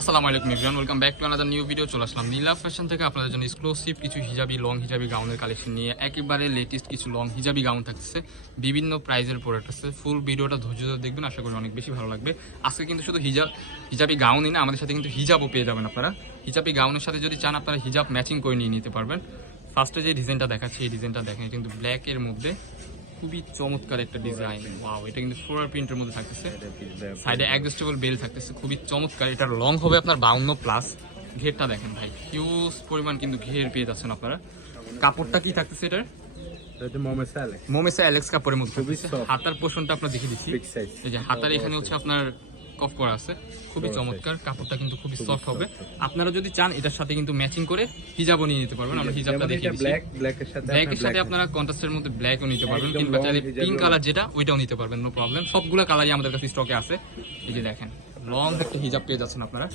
আসসালামু আলাইকুম everyone welcome back to another new video চলে আসলাম নীলা ফ্যাশন থেকে। আপনাদের জন্য এক্সক্লুসিভ কিছু হিজাবি লং হিজাবি গাউনের কালেকশন নিয়ে একেবারে লেটেস্ট কিছু লং হিজাবি গাউন থাকছে বিভিন্ন প্রাইজের প্রোডাক্ট আছে। ফুল ভিডিওটা ধৈর্য ধরে দেখবেন। আশা করি অনেক বেশি ভালো লাগবে। আজকে কিন্তু শুধু হিজাব হিজাবি গাউনই না, আমাদের সাথে কিন্তু হিজাবও পেয়ে যাবেন আপনারা। হিজাবি গাউনের সাথে যদি চান, আপনারা হিজাব ম্যাচিং করে নিয়ে নিতে পারবেন। ফার্স্টে যে ডিজাইনটা দেখাচ্ছি, এই ডিজাইনটা দেখেন, কিন্তু ব্ল্যাকের মধ্যে খুবই চমৎকার একটা ডিজাইন ওয়াও এটা কিন্তু ফ্লোরার প্রিন্টের মধ্যে থাকতেছে। সাইডে অ্যাডজাস্টেবল বেল থাকতেছে খুবই চমৎকার। এটার লং হবে আপনার বাউন্ন প্লাস ঘেরটা দেখেন ভাই হিউজ পরিমাণ কিন্তু ঘের পেয়ে যাচ্ছেন আপনারা। কাপড়টা কি থাকতেছে এটার? মোমেসা অ্যালেক্স কাপড়ের মধ্যে হাতার পোষণটা আপনার দেখিয়ে দিচ্ছি। এই যে হাতার এখানে হচ্ছে আপনার কফ করা আছে। খুবই চমৎকার। কাপড়টা কিন্তু খুবই সফট হবে। আপনারা যদি চান এটার সাথে কিন্তু ম্যাচিং করে হিজাবও নিয়ে নিতে পারবেন। আমরা হিজাবটা দেখিয়ে দিচ্ছি ব্ল্যাক ব্ল্যাকের সাথে ব্ল্যাকের সাথে আপনারা কন্ট্রাস্টের মধ্যে ব্ল্যাকও নিতে পারবেন। কিংবা চাইলে পিঙ্ক কালার যেটা ওইটাও নিতে পারবেন নো প্রবলেম সবগুলো কালারই আমাদের কাছে স্টকে আছে। এই যে দেখেন লং একটা হিজাব পেয়ে যাচ্ছেন আপনারা।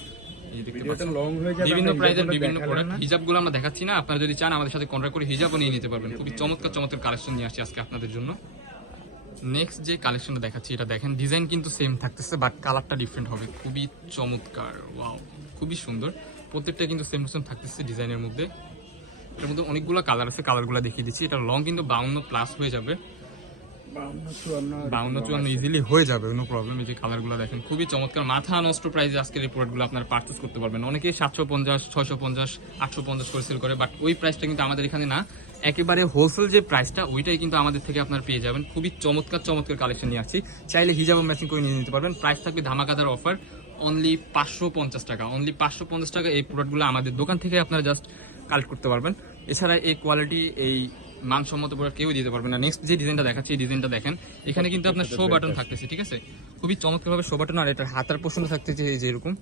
বিভিন্ন প্রাইজের বিভিন্ন প্রোডাক্ট হিজাবগুলো আমরা দেখাচ্ছি না। আপনারা যদি চান আমাদের সাথে কন্ট্যাক্ট করে হিজাবও নিয়ে নিতে পারবেন। খুবই চমৎকার চমৎকার কালেকশন নিয়ে আসছি আজকে আপনাদের জন্য। নেক্সট যে কালেকশনটা দেখাচ্ছি এটা দেখেন ডিজাইন কিন্তু সেম থাকতেছে বাট কালারটা ডিফারেন্ট হবে। খুবই চমৎকার ওয়াও খুবই সুন্দর। প্রত্যেকটা কিন্তু সেম সেম থাকতেছে ডিজাইনের মধ্যে। এটার মধ্যে অনেকগুলো কালার আছে কালারগুলো দেখিয়ে দিচ্ছি। এটা লং কিন্তু বাউন্ন প্লাস হয়ে যাবে। বাউন্ন, ইজিলি হয়ে যাবে কোনো যে দেখেন খুবই চমৎকার। মাথা নষ্ট আজকের পার্চেস করতে পারবেন। অনেকেই সাতশো পঞ্চাশ পঞ্চাশ আটশো পঞ্চাশ করে বাট ওই কিন্তু আমাদের এখানে না। একেবারে হোলসেল যে প্রাইসটা ওইটাই কিন্তু আমাদের থেকে আপনার পেয়ে যাবেন। খুবই চমৎকার চমৎকার কালেকশন নিয়ে আসছি। চাইলে হিজাব ম্যাচিং করে নিয়ে নিতে পারবেন। প্রাইস থাকবে ধামাকাদার অফার অনলি পাঁচশো পঞ্চাশ টাকা। অনলি পাঁচশো পঞ্চাশ টাকা এই প্রোডাক্টগুলো আমাদের দোকান থেকে আপনারা জাস্ট কালেক্ট করতে পারবেন। এছাড়া এই কোয়ালিটি এই মানসম্মত প্রোডাক্ট কেউ দিতে পারবে না। নেক্সট যে ডিজাইনটা দেখাচ্ছি, এই ডিজাইনটা দেখেন। এখানে কিন্তু আপনার শো বাটন থাকতেছে, ঠিক আছে? খুবই চমৎকারভাবে শো বাটন আর এটার হাতার পোষণ থাকতেছে, এই যে এরকম।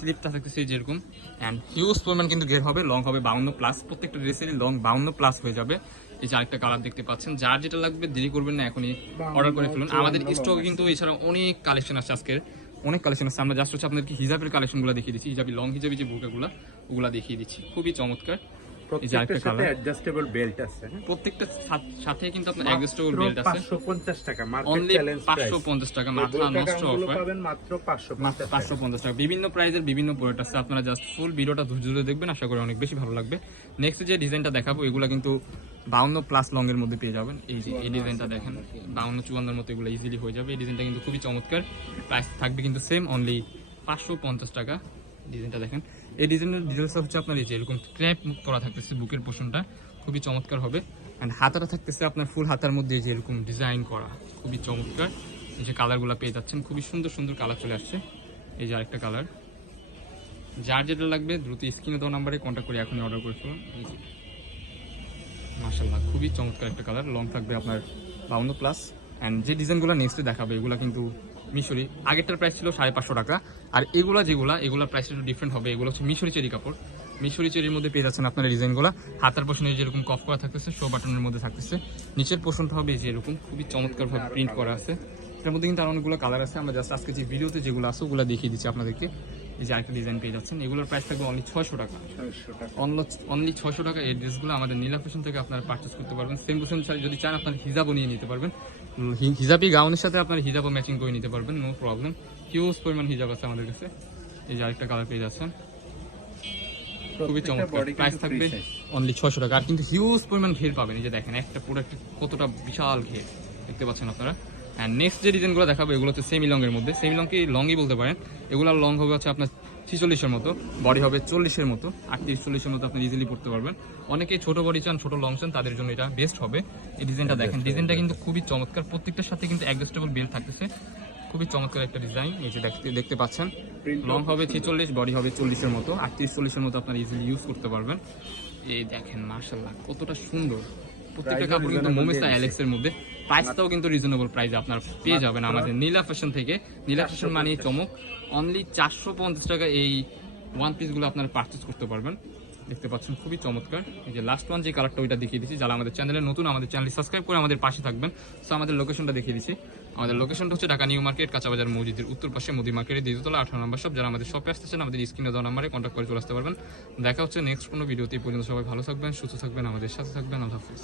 স্লিপটা থাকতেছে সেই যেরকম। অ্যান্ড হিউজ পরিমাণ কিন্তু ঘের হবে লং হবে বাউন্ন প্লাস প্রত্যেকটা ড্রেসেরই লং বাউন্ন প্লাস হয়ে যাবে। এই যে আরেকটা কালার দেখতে পাচ্ছেন যার যেটা লাগবে দেরি করবেন না এখনই অর্ডার করে ফেলুন। আমাদের স্টকে কিন্তু এছাড়া অনেক কালেকশন আছে আজকের অনেক কালেকশন আছে। আমরা জাস্ট হচ্ছে আপনাদেরকে হিজাবের কালেকশনগুলো দেখিয়ে দিচ্ছি হিজাবি লং হিজাবি যে বুকাগুলো ওগুলো দেখিয়ে দিচ্ছি। খুবই চমৎকার। প্রত্যেকটার সাথে অ্যাডজাস্টেবল বেল্ট আছে হ্যাঁ? প্রত্যেকটা সাথে কিন্তু আপনার অ্যাডজাস্টেবল বেল্ট আছে। 550 টাকা মার্কেট চ্যালেঞ্জ পাঁচশো পঞ্চাশ টাকা মাথা নষ্ট অফার পাবেন মাত্র 550 মাত্র পাঁচশো পঞ্চাশ টাকা। বিভিন্ন প্রাইজের বিভিন্ন প্রোডাক্ট আছে। আপনারা জাস্ট ফুল ভিডিওটা ধৈর্য ধরে দেখবেন। আশা করি অনেক বেশি ভালো লাগবে। নেক্সট যে ডিজাইনটা দেখাবো এগুলো কিন্তু বাউন্ন প্লাস লং এর মধ্যে পেয়ে যাবেন। এই যে এই ডিজাইনটা দেখেন। বাউন্ন চুয়ান্নর মতো এগুলো ইজিলি হয়ে যাবে। এই ডিজাইনটা কিন্তু খুবই চমৎকার। প্রাইস থাকবে কিন্তু সেম অনলি পাঁচশো পঞ্চাশ টাকা। ডিজাইনটা দেখেন। এই ডিজাইনের ডিটেলসটা হচ্ছে আপনার এই যে এরকম ক্র্যাপ করা থাকতেছে বুকের পোষণটা খুবই চমৎকার হবে। অ্যান্ড হাতাটা থাকতেছে আপনার ফুল হাতার মধ্যে যে এরকম ডিজাইন করা, খুবই চমৎকার। যে কালারগুলো পেয়ে যাচ্ছেন, খুবই সুন্দর সুন্দর কালার চলে আসছে। এই যে আরেকটা কালার যার যেটা লাগবে দ্রুত স্ক্রিনে দেওয়া নাম্বারে কন্ট্যাক্ট করে এখনই অর্ডার করে ফেলুন। এই যে। মাশাল্লাহ খুবই চমৎকার একটা কালার লং থাকবে আপনার বাউন্ন প্লাস অ্যান্ড যে ডিজাইনগুলো নেক্সটে দেখাবে, এগুলো কিন্তু মিশরি। আগেরটার প্রাইস ছিল সাড়ে পাঁচশো টাকা। আর এগুলা যেগুলা এগুলোর প্রাইস একটু ডিফারেন্ট হবে। এগুলো হচ্ছে মিশরি চেরি কাপড়। মিশরি চেরির মধ্যে পেয়ে যাচ্ছেন আপনার ডিজাইনগুলো। হাতার পোষণে যেরকম কফ করা থাকতেছে শো বাটনের মধ্যে থাকতেছে। নিচের পোষণটা হবে এই যে এরকম। খুবই চমৎকারভাবে প্রিন্ট করা আছে। এটার মধ্যে কিন্তু আর অনেকগুলো কালার আছে। আমরা জাস্ট আজকে যে ভিডিওতে যেগুলো আছে ওগুলো দেখিয়ে দিচ্ছি আপনাদেরকে। এই যে আরেকটা ডিজাইন পেয়ে যাচ্ছেন। এগুলোর প্রাইস থাকবে অনলি ছয়শো টাকা। 600 টাকা। অনলি ছয়শো টাকা এই ড্রেসগুলো আমাদের নীলা ফ্যাশন থেকে আপনারা পারচেস করতে পারবেন। সেম টু সেম যদি চান আপনার হিজাবও নিয়ে নিতে পারবেন। হিজাবি গাউনের সাথে আপনার হিজাবও ম্যাচিং করে নিতে পারবেন নো প্রবলেম হিউজ পরিমাণ হিজাব আছে আমাদের কাছে। এই যে আরেকটা কালার পেয়ে যাচ্ছেন। খুবই চমৎকার। প্রাইস থাকবে অনলি ছশো টাকা। আর কিন্তু হিউজ পরিমাণ ঘের পাবেন। এই যে দেখেন একটা প্রোডাক্ট কতটা বিশাল ঘের। দেখতে পাচ্ছেন আপনারা? অ্যান্ড নেক্সট যে ডিজাইনগুলো দেখাবো এগুলো হচ্ছে সেমি লংয়ের মধ্যে। সেমি লংকে লংই বলতে পারেন। এগুলোর লং হবে হচ্ছে আপনার ছিচল্লিশের মতো বডি হবে চল্লিশের মতো আটত্রিশ চল্লিশের মতো আপনি ইজিলি পড়তে পারবেন। অনেকেই ছোট বডি চান ছোট লং চান তাদের জন্য এটা বেস্ট হবে। এই ডিজাইনটা দেখেন ডিজাইনটা কিন্তু খুবই চমৎকার। প্রত্যেকটার সাথে কিন্তু অ্যাডজাস্টেবল বেল থাকতেছে। খুবই চমৎকার একটা ডিজাইন এই যে দেখতে দেখতে পাচ্ছেন। লং হবে ছিচল্লিশ বডি হবে চল্লিশের মতো আটত্রিশ চল্লিশের মতো আপনারা ইজিলি ইউজ করতে পারবেন। এই দেখেন মার্শাল্লাহ কতটা সুন্দর। প্রত্যেকটা কাপড় কিন্তু মোমেসা অ্যালেক্সের মধ্যে। প্রাইসটাও কিন্তু রিজনেবল প্রাইসে আপনার পেয়ে যাবেন আমাদের নীলা ফ্যাশন থেকে। নীলা ফ্যাশন মানিয়ে চমক। অনলি চারশো পঞ্চাশ টাকা এই ওয়ান পিসগুলো আপনারা পারচেস করতে পারবেন। দেখতে পাচ্ছেন খুবই চমৎকার। এই যে লাস্ট ওয়ান যে কালারটা ওইটা দেখিয়ে দিচ্ছি যারা আমাদের চ্যানেলে নতুন আমাদের চ্যানেল সাবস্ক্রাইব করে আমাদের পাশে থাকবেন। সো আমাদের লোকেশনটা দেখিয়ে দিচ্ছি। আমাদের লোকেশনটা হচ্ছে ঢাকা নিউ মার্কেট কাঁচাবাজার মসজিদের উত্তর পাশে মুদি মার্কেটের দ্বিতীয়তলা আঠারো নম্বর সব যারা আমাদের শপে আসতেছেন আমাদের স্ক্রিনে দেওয়া নাম্বারে কন্ট্যাক্ট করে চলে আসতে পারবেন। দেখা হচ্ছে নেক্সট কোনো ভিডিওতে পর্যন্ত সবাই ভালো থাকবেন সুস্থ থাকবেন আমাদের সাথে থাকবেন। আল্লাহ হাফিজ।